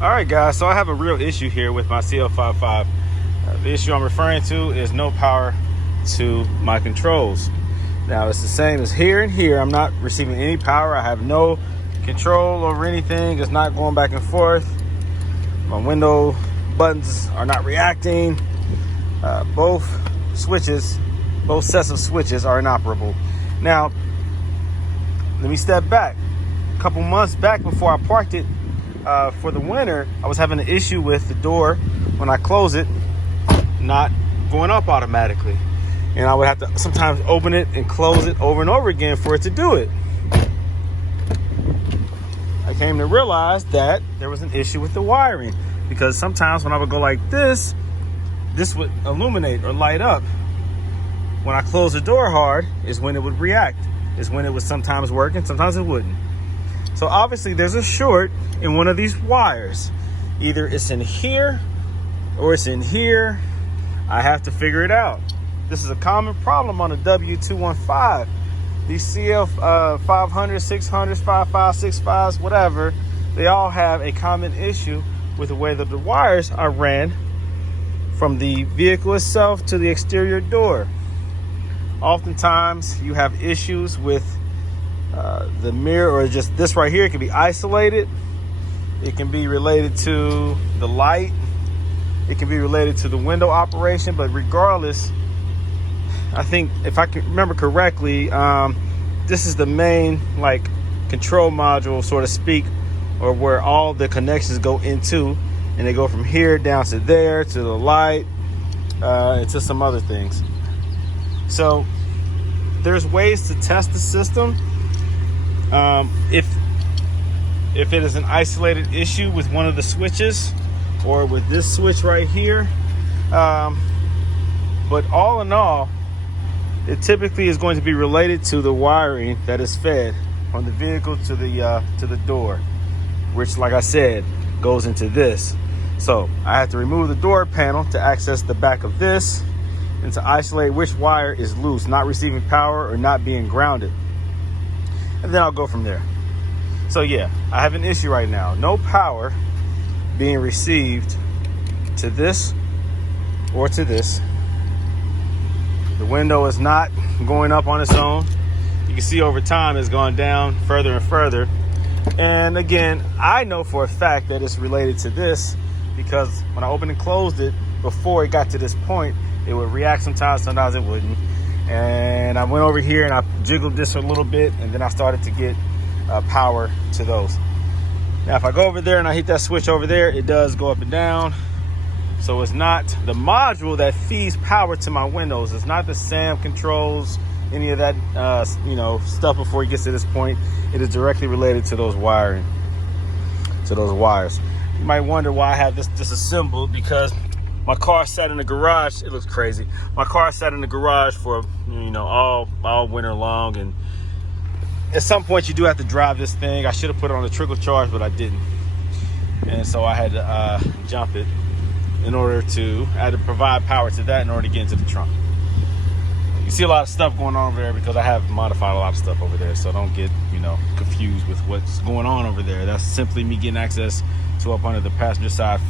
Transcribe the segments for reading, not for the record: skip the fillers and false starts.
All right, guys, so I have a real issue here with my CL55. The issue I'm referring to is no power to my controls. Now, it's the same as here and here. I'm not receiving any power. I have no control over anything. It's not going back and forth. My window buttons are not reacting. Both sets of switches are inoperable. Now, let me step back. A couple months back, before I parked it for the winter, I was having an issue with the door when I close it not going up automatically, and I would have to sometimes open it and close it over and over again for it to do it. I came to realize that there was an issue with the wiring, because sometimes when I would go like this would illuminate or light up. When I close the door hard is when it would react, is when it was sometimes working, sometimes it wouldn't. So obviously there's a short in one of these wires. Either it's in here or it's in here. I have to figure it out. This is a common problem on a W215. These CL500, 600s, 55, 65s, whatever, they all have a common issue with the way that the wires are ran from the vehicle itself to the exterior door. Oftentimes you have issues with the mirror, or just this right here. It can be isolated. It can be related to the light. It can be related to the window operation. But regardless, I think if I can remember correctly, this is the main control module, so to speak, or where all the connections go into, and they go from here down to there to the light, and to some other things. So there's ways to test the system. If it is an isolated issue with one of the switches or with this switch right here, but all in all, it typically is going to be related to the wiring that is fed from the vehicle to the door, which, like I said, goes into this. So I have to remove the door panel to access the back of this and to isolate which wire is loose, not receiving power or not being grounded. And then I'll go from there. So yeah, I have an issue right now. No power being received to this or to this. The window is not going up on its own. You can see over time it's gone down further and further. And again, I know for a fact that it's related to this, because when I opened and closed it, before it got to this point, it would react sometimes it wouldn't. And I went over here and I jiggled this a little bit, and then I started to get power to those. Now, if I go over there and I hit that switch over there, it does go up and down. So it's not the module that feeds power to my windows. It's not the SAM controls, any of that, stuff before it gets to this point. It is directly related to those wiring, to those wires. You might wonder why I have this disassembled, because my car sat in the garage. It looks crazy. My car sat in the garage for, all winter long. And at some point you do have to drive this thing. I should have put it on the trickle charge, but I didn't. And so I had to jump it I had to provide power to that in order to get into the trunk. You see a lot of stuff going on over there because I have modified a lot of stuff over there. So don't get, confused with what's going on over there. That's simply me getting access to up under the passenger side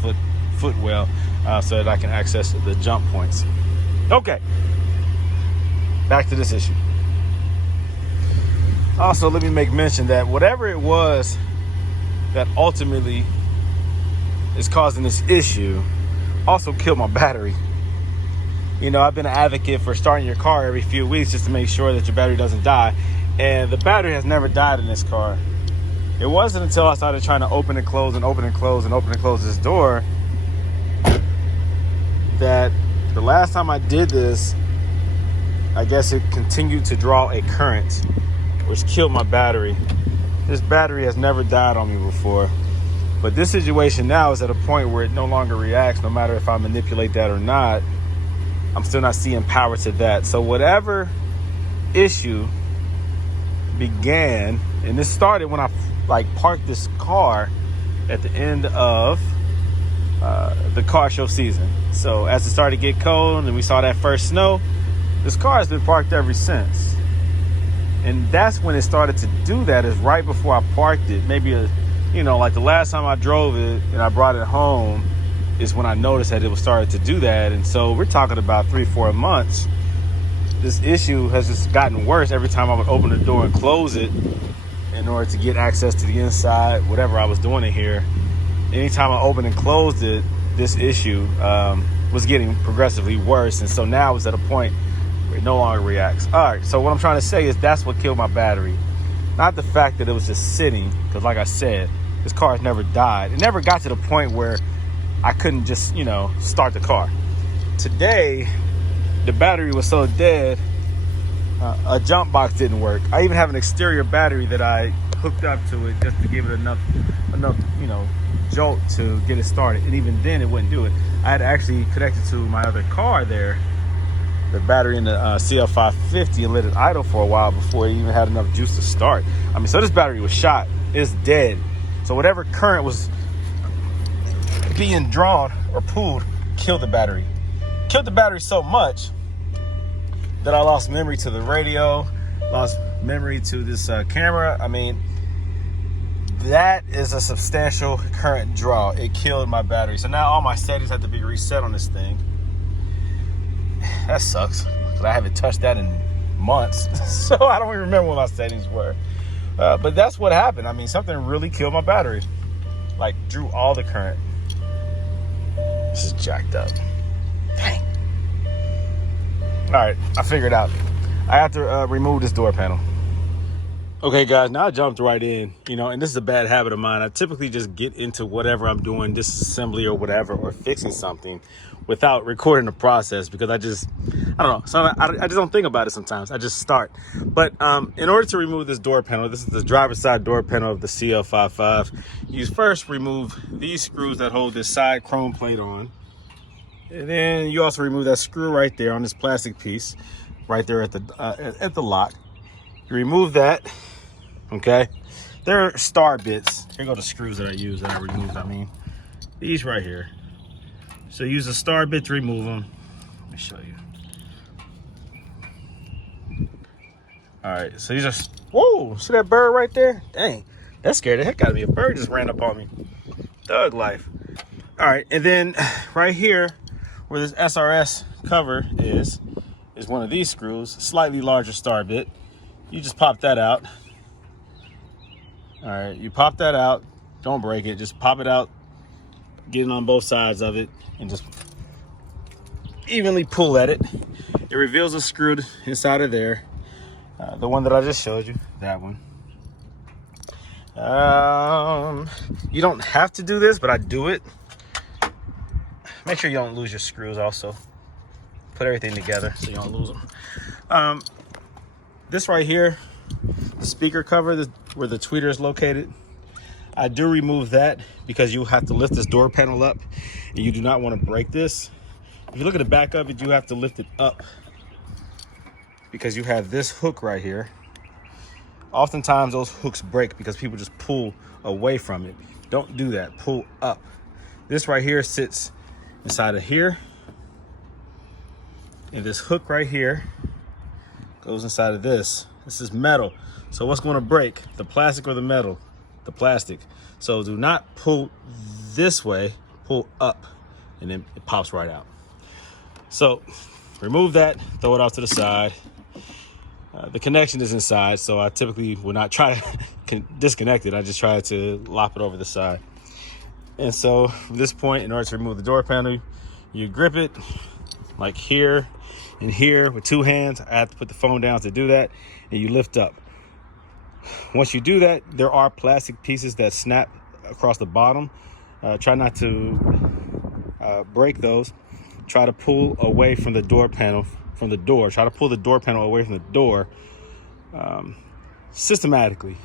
footwell, so that I can access the jump points. Okay, back to this issue. Also, let me make mention that whatever it was that ultimately is causing this issue also killed my battery. I've been an advocate for starting your car every few weeks just to make sure that your battery doesn't die, and the battery has never died in this car. It wasn't until I started trying to open and close and open and close and open and close this door that the last time I did this, I guess it continued to draw a current, which killed my battery. This battery has never died on me before, but this situation now is at a point where it no longer reacts. No matter if I manipulate that or not, I'm still not seeing power to that. So whatever issue began, and this started when I parked this car at the end of the car show season. So as it started to get cold and we saw that first snow, this car has been parked ever since. And that's when it started to do that, is right before I parked it, maybe you know, like the last time I drove it and I brought it home is when I noticed that it was starting to do that. And so we're talking about 3-4 months. This issue has just gotten worse every time I would open the door and close it in order to get access to the inside, whatever I was doing in here. Anytime I opened and closed it, this issue was getting progressively worse. And so now it's at a point where it no longer reacts. All right, so what I'm trying to say is that's what killed my battery. Not the fact that it was just sitting, because like I said, this car has never died. It never got to the point where I couldn't just, you know, start the car. Today, the battery was so dead, a jump box didn't work. I even have an exterior battery that I hooked up to it just to give it enough, you know, jolt to get it started. And even then, it wouldn't do it. I had actually connected to my other car there, the battery in the CL550, and let it idle for a while before it even had enough juice to start. I mean, so this battery was shot. It's dead. So whatever current was being drawn or pulled killed the battery. Killed the battery so much that I lost memory to the radio, lost memory to this camera. I mean, that is a substantial current draw. It killed my battery. So now all my settings have to be reset on this thing. That sucks, because I haven't touched that in months. So I don't even remember what my settings were. But that's what happened. I mean, something really killed my battery. Like, drew all the current. This is jacked up. Dang. All right, I figured it out. I have to remove this door panel. Okay, guys, now I jumped right in, you know, and this is a bad habit of mine. I typically just get into whatever I'm doing, disassembly or whatever, or fixing something without recording the process, because I don't know. So I just don't think about it sometimes. I just start. But in order to remove this door panel, this is the driver's side door panel of the CL55. You first remove these screws that hold this side chrome plate on. And then you also remove that screw right there on this plastic piece right there at the lock. You remove that, okay? They're star bits. Here go the screws that I use that I removed. I mean, these right here. So use a star bit to remove them. Let me show you. All right, so these are, whoa, see that bird right there? Dang, that scared the heck out of me. A bird just ran up on me. Thug life. All right, and then right here, where this SRS cover is one of these screws, slightly larger star bit. You just pop that out. All right, you pop that out. Don't break it, just pop it out. Get it on both sides of it and just evenly pull at it. It reveals a screw inside of there. The one that I just showed you, that one. You don't have to do this, but I do it. Make sure you don't lose your screws also. Put everything together so you don't lose them. This right here, the speaker cover, where the tweeter is located, I do remove that because you have to lift this door panel up and you do not want to break this. If you look at the back of it, you have to lift it up because you have this hook right here. Oftentimes those hooks break because people just pull away from it. Don't do that, pull up. This right here sits inside of here. And this hook right here goes inside of this. This is metal. So what's going to break? The plastic or the metal? The plastic. So do not pull this way, pull up, and then it pops right out. So remove that, throw it off to the side. The connection is inside, so I typically will not try to disconnect it. I just try to lop it over the side. And so from this point, in order to remove the door panel, you grip it like here and here with two hands. I have to put the phone down to do that, and you lift up. Once you do that, there are plastic pieces that snap across the bottom. Try not to break those. Try to pull away from the door panel, from the door. Try to pull the door panel away from the door systematically.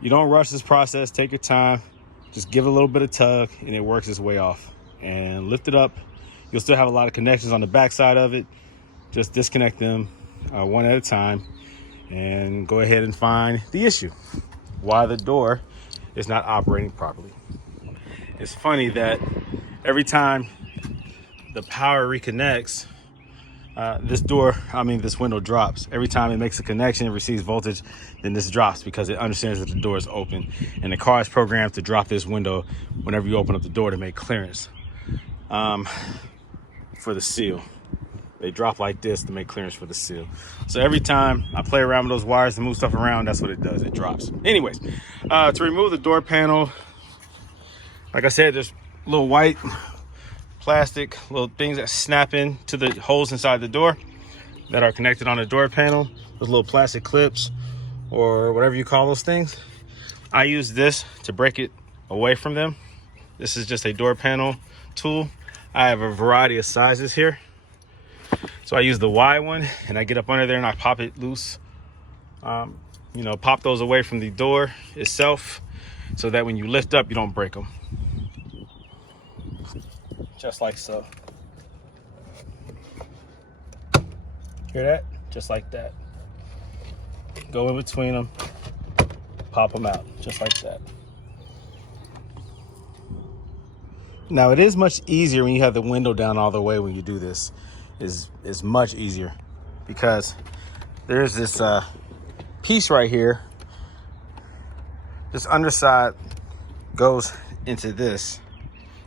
You don't rush this process. Take your time. Just give it a little bit of tug, and it works its way off. And lift it up. You'll still have a lot of connections on the back side of it. Just disconnect them one at a time and go ahead and find the issue, why the door is not operating properly. It's funny that every time the power reconnects, this window drops. Every time it makes a connection, it receives voltage, then this drops because it understands that the door is open. And the car is programmed to drop this window whenever you open up the door to make clearance for the seal. They drop like this to make clearance for the seal. So every time I play around with those wires and move stuff around, that's what it does, it drops. Anyways, to remove the door panel, like I said, there's little white plastic little things that snap in to the holes inside the door that are connected on the door panel. Those little plastic clips or whatever you call those things. I use this to break it away from them. This is just a door panel tool. I have a variety of sizes here. So I use the Y one and I get up under there and I pop it loose. Pop those away from the door itself so that when you lift up, you don't break them. Just like so. Hear that? Just like that. Go in between them, pop them out, just like that. Now it is much easier when you have the window down all the way. When you do this, is much easier because there's this piece right here. This underside goes into this.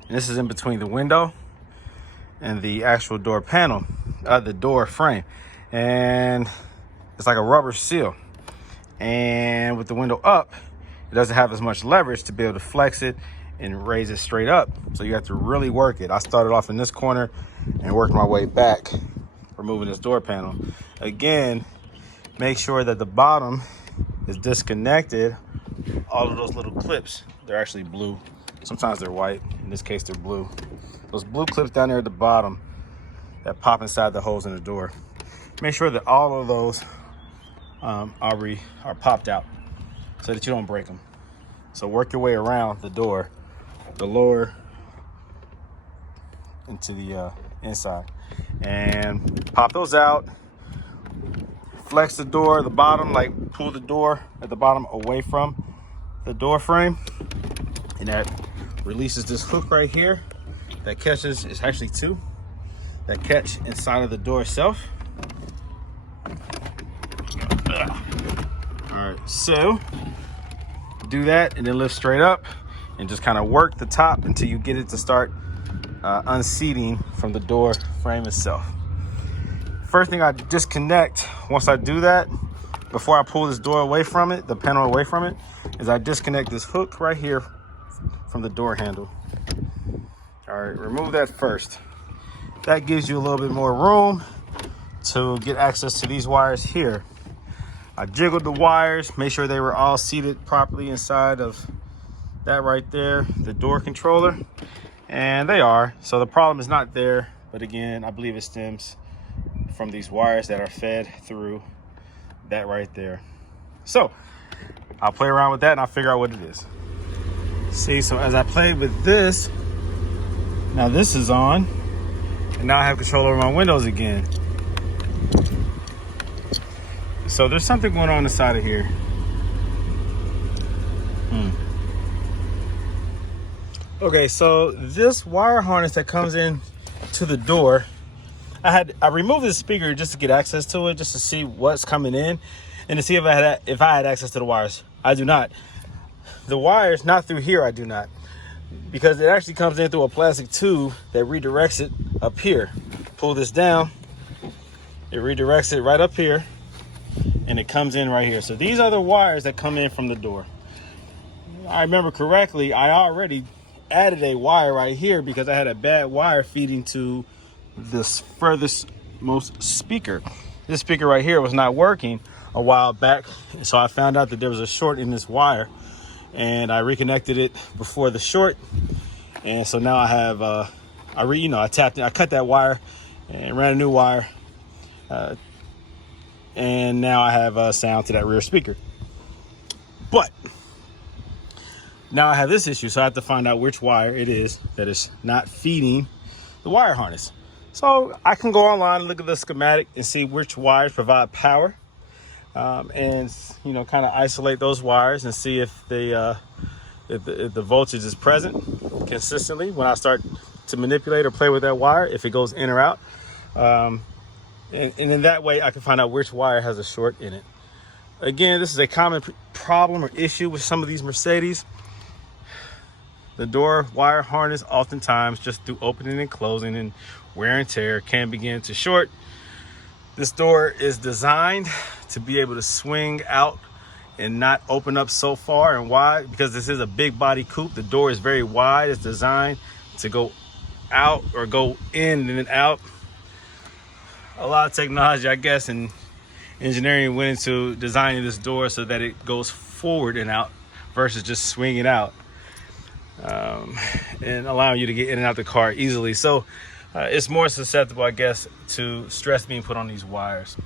And this is in between the window and the actual door panel, the door frame. And it's like a rubber seal. And with the window up, it doesn't have as much leverage to be able to flex it and raise it straight up. So you have to really work it. I started off in this corner and worked my way back, removing this door panel. Again, make sure that the bottom is disconnected. All of those little clips, they're actually blue. Sometimes they're white. In this case, they're blue. Those blue clips down there at the bottom that pop inside the holes in the door. Make sure that all of those are popped out so that you don't break them. So work your way around the door, the lower into the inside, and pop those out. Flex the door, the bottom, like pull the door at the bottom away from the door frame, and that releases this hook right here that catches, it's actually two that catch inside of the door itself. All right, so do that and then lift straight up and just kind of work the top until you get it to start unseating from the door frame itself. First thing I disconnect, once I do that, before I pull this door away from it, the panel away from it, is I disconnect this hook right here from the door handle. All right, remove that first. That gives you a little bit more room to get access to these wires here. I jiggled the wires, make sure they were all seated properly inside of that right there, the door controller, and they are. So the problem is not there, but again, I believe it stems from these wires that are fed through that right there. So I'll play around with that and I'll figure out what it is. See, so as I played with this, now this is on, and now I have control over my windows again. So there's something going on inside of here. Okay, so this wire harness that comes in to the door, I removed this speaker just to get access to it, just to see what's coming in and to see if I had access to the wires. I do not. The wires, not through here, I do not, because it actually comes in through a plastic tube that redirects it up here. Pull this down, it redirects it right up here, and it comes in right here. So these are the wires that come in from the door. I remember correctly, I already added a wire right here because I had a bad wire feeding to this furthest most speaker. This speaker right here was not working a while back, so I found out that there was a short in this wire, and I reconnected it before the short, and so now I have I tapped it, I cut that wire and ran a new wire, and now I have sound to that rear speaker. But now I have this issue, so I have to find out which wire it is that is not feeding the wire harness. So I can go online and look at the schematic and see which wires provide power, and kind of isolate those wires and see if the voltage is present consistently when I start to manipulate or play with that wire, if it goes in or out. And in that way, I can find out which wire has a short in it. Again, this is a common problem or issue with some of these Mercedes. The door wire harness, oftentimes just through opening and closing and wear and tear, can begin to short. This door is designed to be able to swing out and not open up so far and wide, because this is a big body coupe. The door is very wide. It's designed to go out or go in and then out. A lot of technology, I guess, and engineering went into designing this door so that it goes forward and out versus just swinging out, and allowing you to get in and out the car easily. So it's more susceptible, I guess, to stress being put on these wires.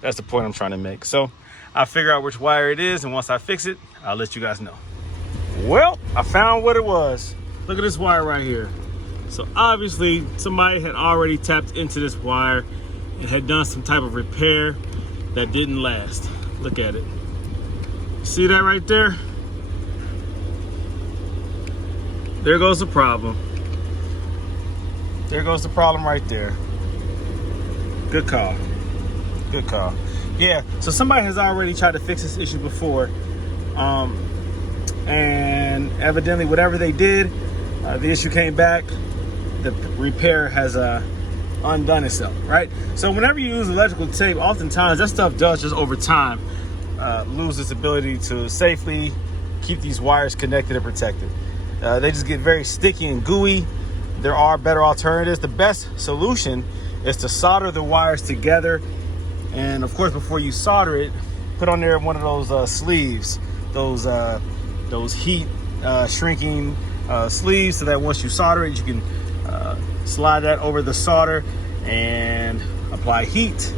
That's the point I'm trying to make. So I'll figure out which wire it is, and once I fix it, I'll let you guys know. Well, I found what it was. Look at this wire right here. So obviously somebody had already tapped into this wire and had done some type of repair that didn't last. Look at it. See that right there? There goes the problem. There goes the problem right there. Good call. Good call. Yeah, so somebody has already tried to fix this issue before. And evidently whatever they did, the issue came back. The repair has undone itself, right? So whenever you use electrical tape, oftentimes that stuff does just over time lose its ability to safely keep these wires connected and protected. They just get very sticky and gooey. There are better alternatives. The best solution is to solder the wires together. And of course, before you solder it, put on there one of those sleeves, those heat shrinking sleeves, so that once you solder it, you can slide that over the solder and apply heat,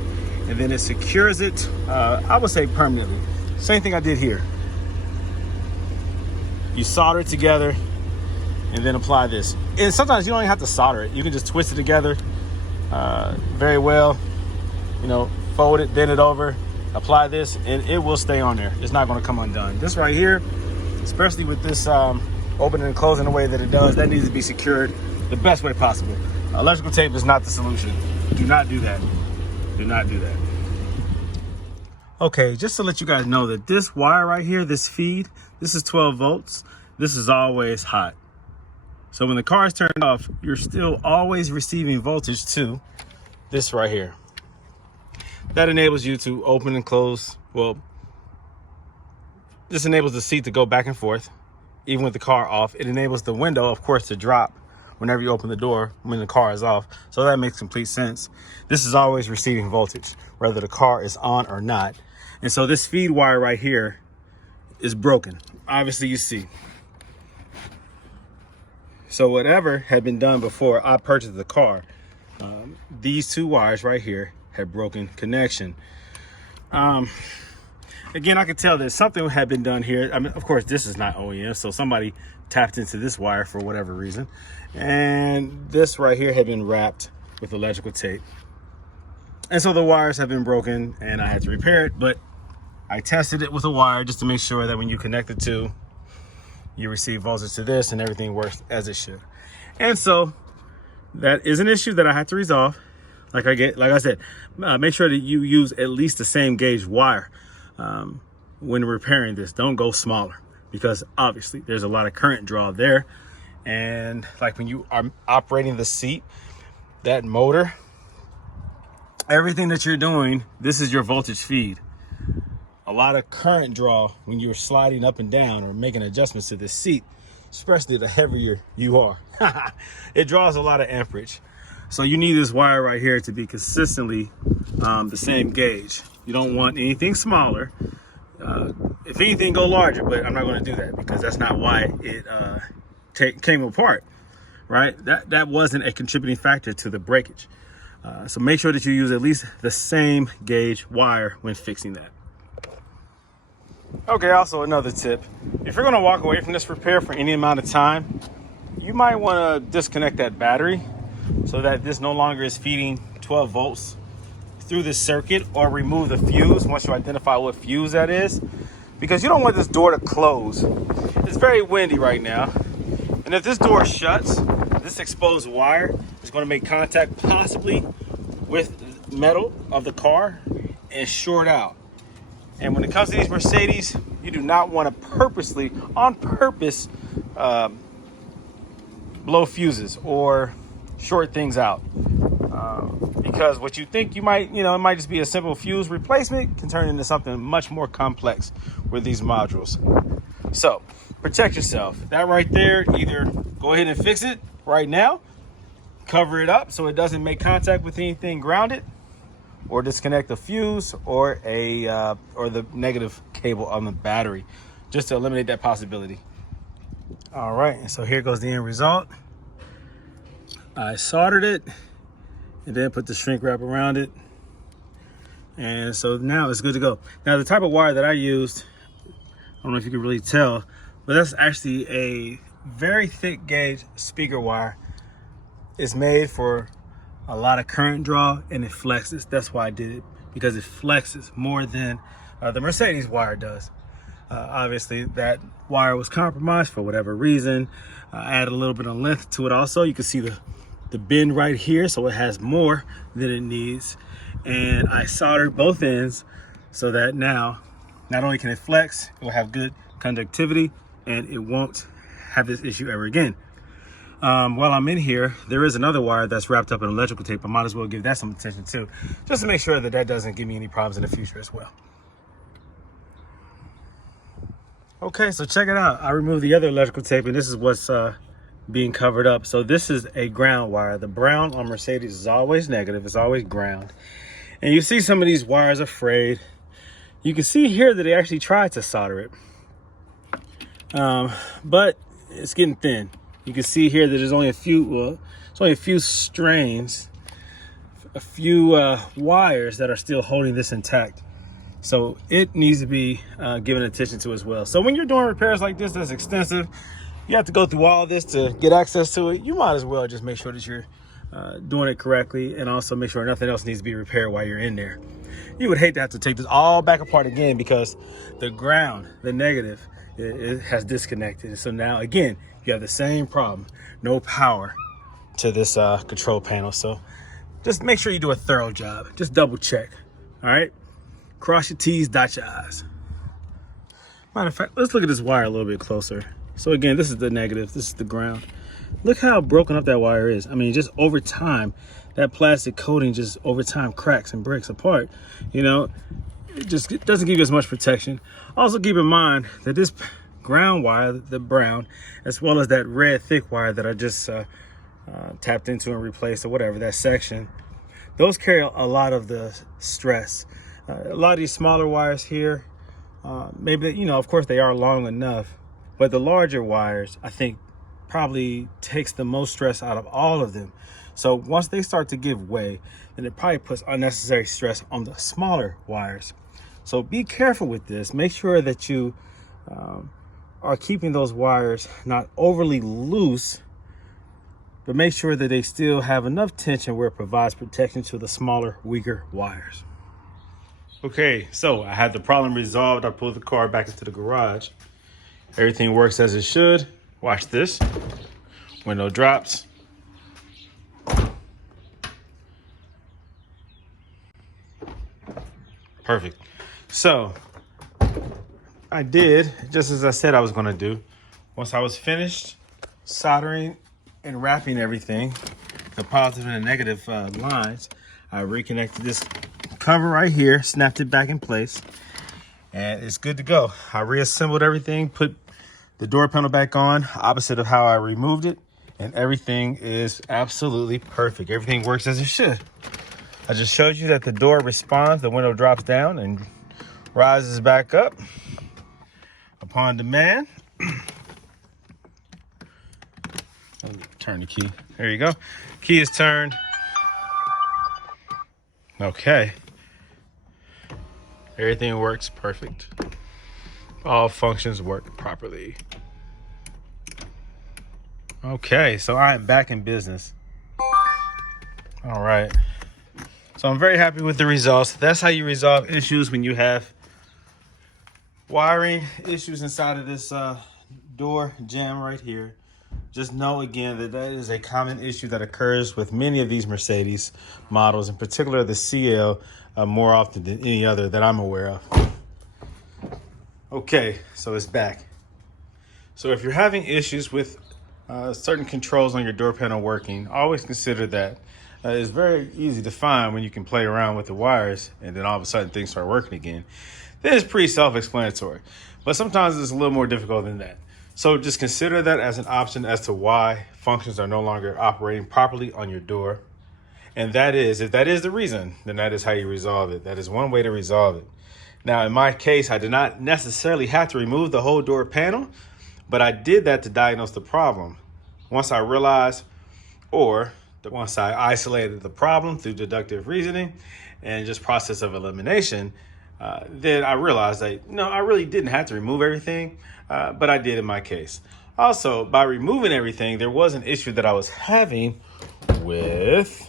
and then it secures it, I would say permanently. Same thing I did here. You solder it together and then apply this. And sometimes you don't even have to solder it. You can just twist it together very well, you know, fold it, bend it over, apply this, and it will stay on there. It's not going to come undone. This right here, especially with this opening and closing the way that it does, that needs to be secured the best way possible. Electrical tape is not the solution. Do not do that. Do not do that. Okay, just to let you guys know that this wire right here, this feed, this is 12 volts. This is always hot. So when the car is turned off, you're still always receiving voltage to this right here. That enables you to open and close. Well, this enables the seat to go back and forth, even with the car off. It enables the window, of course, to drop whenever you open the door when the car is off. So that makes complete sense. This is always receiving voltage, whether the car is on or not. And so this feed wire right here is broken. Obviously, you see. So whatever had been done before I purchased the car, these two wires right here had broken connection. Again, I could tell that something had been done here. I mean, of course, this is not OEM, so somebody tapped into this wire for whatever reason. And this right here had been wrapped with electrical tape. And so the wires have been broken and I had to repair it, but I tested it with a wire just to make sure that when you connect the two, you receive voltage to this and everything works as it should. And so that is an issue that I had to resolve. Like I said, make sure that you use at least the same gauge wire when repairing this. Don't go smaller, because obviously there's a lot of current draw there. And like when you are operating the seat, that motor, everything that you're doing, this is your voltage feed. A lot of current draw when you're sliding up and down or making adjustments to this seat, especially the heavier you are. It draws a lot of amperage. So you need this wire right here to be consistently the same gauge. You don't want anything smaller. If anything, go larger, but I'm not going to do that because that's not why it came apart, right? That wasn't a contributing factor to the breakage. So make sure that you use at least the same gauge wire when fixing that. Okay, also another tip. If you're going to walk away from this repair for any amount of time, you might want to disconnect that battery so that this no longer is feeding 12 volts through this circuit, or remove the fuse once you identify what fuse that is, because you don't want this door to close. It's very windy right now, and if this door shuts, this exposed wire is going to make contact possibly with metal of the car and short out. And when it comes to these Mercedes, you do not want to purposely, on purpose, blow fuses or short things out. Because what you think you might, it might just be a simple fuse replacement can turn into something much more complex with these modules. So protect yourself. That right there, either go ahead and fix it right now, cover it up so it doesn't make contact with anything grounded, or disconnect the fuse or the negative cable on the battery, just to eliminate that possibility. All right, and so here goes the end result. I soldered it and then put the shrink wrap around it. And so now it's good to go. Now the type of wire that I used, I don't know if you can really tell, but that's actually a very thick gauge speaker wire. It's made for a lot of current draw and it flexes. That's why I did it, because it flexes more than the Mercedes wire does. Obviously that wire was compromised for whatever reason. I added a little bit of length to it also. You can see the bend right here, so it has more than it needs. And I soldered both ends so that now not only can it flex, it will have good conductivity and it won't have this issue ever again. While I'm in here, there is another wire that's wrapped up in electrical tape. I might as well give that some attention too, just to make sure that that doesn't give me any problems in the future as well. Okay, so check it out. I removed the other electrical tape and this is what's being covered up. So this is a ground wire. The brown on Mercedes is always negative. It's always ground. And you see some of these wires are frayed. You can see here that they actually tried to solder it. But it's getting thin. You can see here that there's only a few strains, a few wires that are still holding this intact. So it needs to be given attention to as well. So when you're doing repairs like this, that's extensive, you have to go through all this to get access to it. You might as well just make sure that you're doing it correctly, and also make sure nothing else needs to be repaired while you're in there. You would hate to have to take this all back apart again because the ground, the negative, it has disconnected. So now again, you have the same problem, no power to this control panel. So just make sure you do a thorough job. Just double check, all right? Cross your T's, dot your I's. Matter of fact, let's look at this wire a little bit closer. So again, this is the negative, this is the ground. Look how broken up that wire is. I mean, just over time, that plastic coating just over time cracks and breaks apart. It doesn't give you as much protection. Also keep in mind that this ground wire, the brown, as well as that red thick wire that I just tapped into and replaced or whatever, that section, those carry a lot of the stress. A lot of these smaller wires here, maybe, of course they are long enough, but the larger wires, I think, probably takes the most stress out of all of them. So once they start to give way, then it probably puts unnecessary stress on the smaller wires. So be careful with this. Make sure that you are keeping those wires not overly loose, but make sure that they still have enough tension where it provides protection to the smaller, weaker wires. Okay, so I had the problem resolved. I pulled the car back into the garage. Everything works as it should. Watch this. Window drops. Perfect. So I did just as I said I was going to do. Once I was finished soldering and wrapping everything, the positive and the negative lines, I reconnected this cover right here, snapped it back in place, and it's good to go. I reassembled everything, put the door panel back on, opposite of how I removed it, and everything is absolutely perfect. Everything works as it should. I just showed you that the door responds, the window drops down and rises back up upon demand. Turn the key. There you go. Key is turned. Okay. Everything works perfect. All functions work properly. Okay, so I am back in business. All right. So I'm very happy with the results. That's how you resolve issues when you have wiring issues inside of this door jamb right here. Just know again that that is a common issue that occurs with many of these Mercedes models, in particular the CL, more often than any other that I'm aware of. Okay, so it's back. So if you're having issues with certain controls on your door panel working, always consider that. It's very easy to find when you can play around with the wires and then all of a sudden things start working again. Then it's pretty self-explanatory, but sometimes it's a little more difficult than that. So just consider that as an option as to why functions are no longer operating properly on your door. And that is, if that is the reason, then that is how you resolve it. That is one way to resolve it. Now, in my case, I did not necessarily have to remove the whole door panel, but I did that to diagnose the problem. Once I realized, or once I isolated the problem through deductive reasoning and just process of elimination, then I realized that, no, I really didn't have to remove everything, but I did in my case. Also, by removing everything, there was an issue that I was having with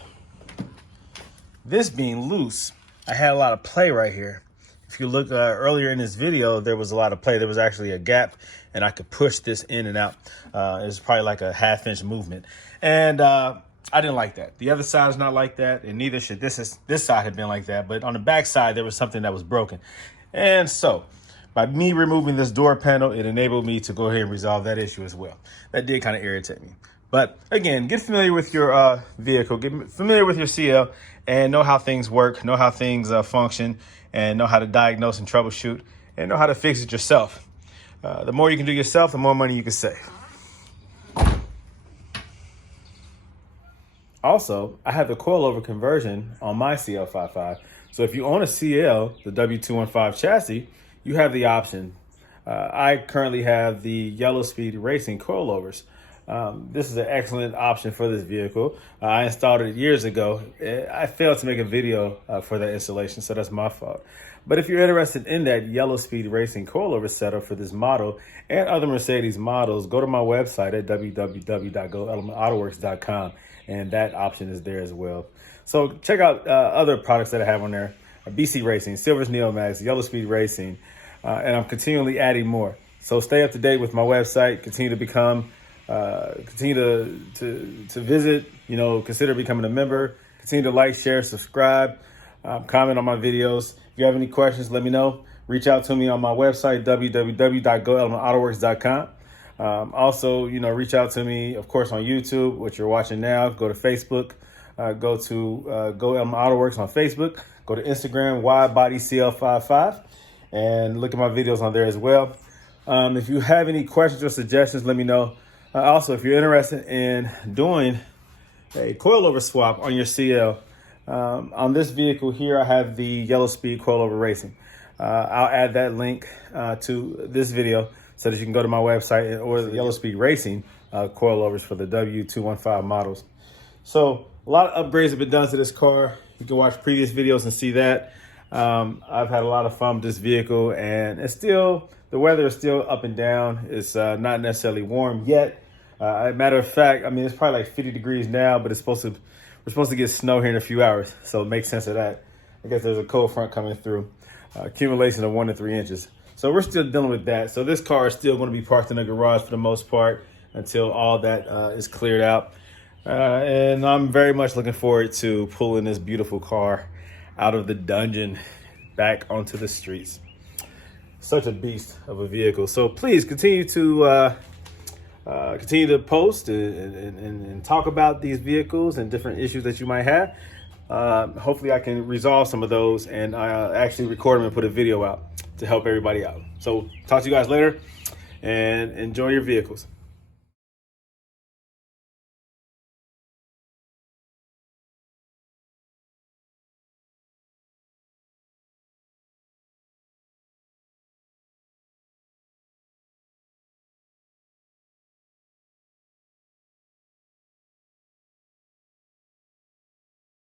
this being loose. I had a lot of play right here. If you look earlier in this video, there was a lot of play. There was actually a gap and I could push this in and out. It was probably like a half-inch movement. And I didn't like that. The other side is not like that, and neither should this side have been like that. But on the back side, there was something that was broken. And so by me removing this door panel, it enabled me to go ahead and resolve that issue as well. That did kind of irritate me. But again, get familiar with your vehicle, get familiar with your CL, and know how things work, know how things function, and know how to diagnose and troubleshoot, and know how to fix it yourself. The more you can do yourself, the more money you can save. Also, I have the coilover conversion on my CL55. So if you own a CL, the W215 chassis, you have the option. I currently have the Yellow Speed Racing coilovers. This is an excellent option for this vehicle. I installed it years ago. I failed to make a video for that installation, so that's my fault. But if you're interested in that Yellow Speed Racing coilover setup for this model and other Mercedes models, go to my website at www.goelementautoworks.com, and that option is there as well. So check out other products that I have on there: BC Racing, Silver's Neomax, Yellow Speed Racing, and I'm continually adding more. So stay up to date with my website. Continue to become, continue to visit. You know, consider becoming a member. Continue to like, share, subscribe, comment on my videos. If you have any questions, let me know. Reach out to me on my website, www.goelementautoworks.com. Also, you know, reach out to me, of course, on YouTube, what you're watching now. Go to Facebook. Go to Go Element Autoworks on Facebook. Go to Instagram, Wide Body CL55, and look at my videos on there as well. If you have any questions or suggestions, let me know. Also, if you're interested in doing a coilover swap on your CL, on this vehicle here, I have the Yellow Speed Coilover Racing. I'll add that link to this video so that you can go to my website and order the Yellow Speed Racing coilovers for the W215 models. So a lot of upgrades have been done to this car. You can watch previous videos and see that. I've had a lot of fun with this vehicle, and it's still, the weather is still up and down. It's not necessarily warm yet. Matter of fact, I mean, it's probably like 50 degrees now, but we're supposed to get snow here in a few hours. So it makes sense of that. I guess there's a cold front coming through, accumulation of 1 to 3 inches. So we're still dealing with that. So this car is still going to be parked in the garage for the most part until all that is cleared out. And I'm very much looking forward to pulling this beautiful car out of the dungeon back onto the streets. Such a beast of a vehicle. So please continue to post and talk about these vehicles and different issues that you might have. Hopefully I can resolve some of those and actually record them and put a video out to help everybody out. So talk to you guys later and enjoy your vehicles.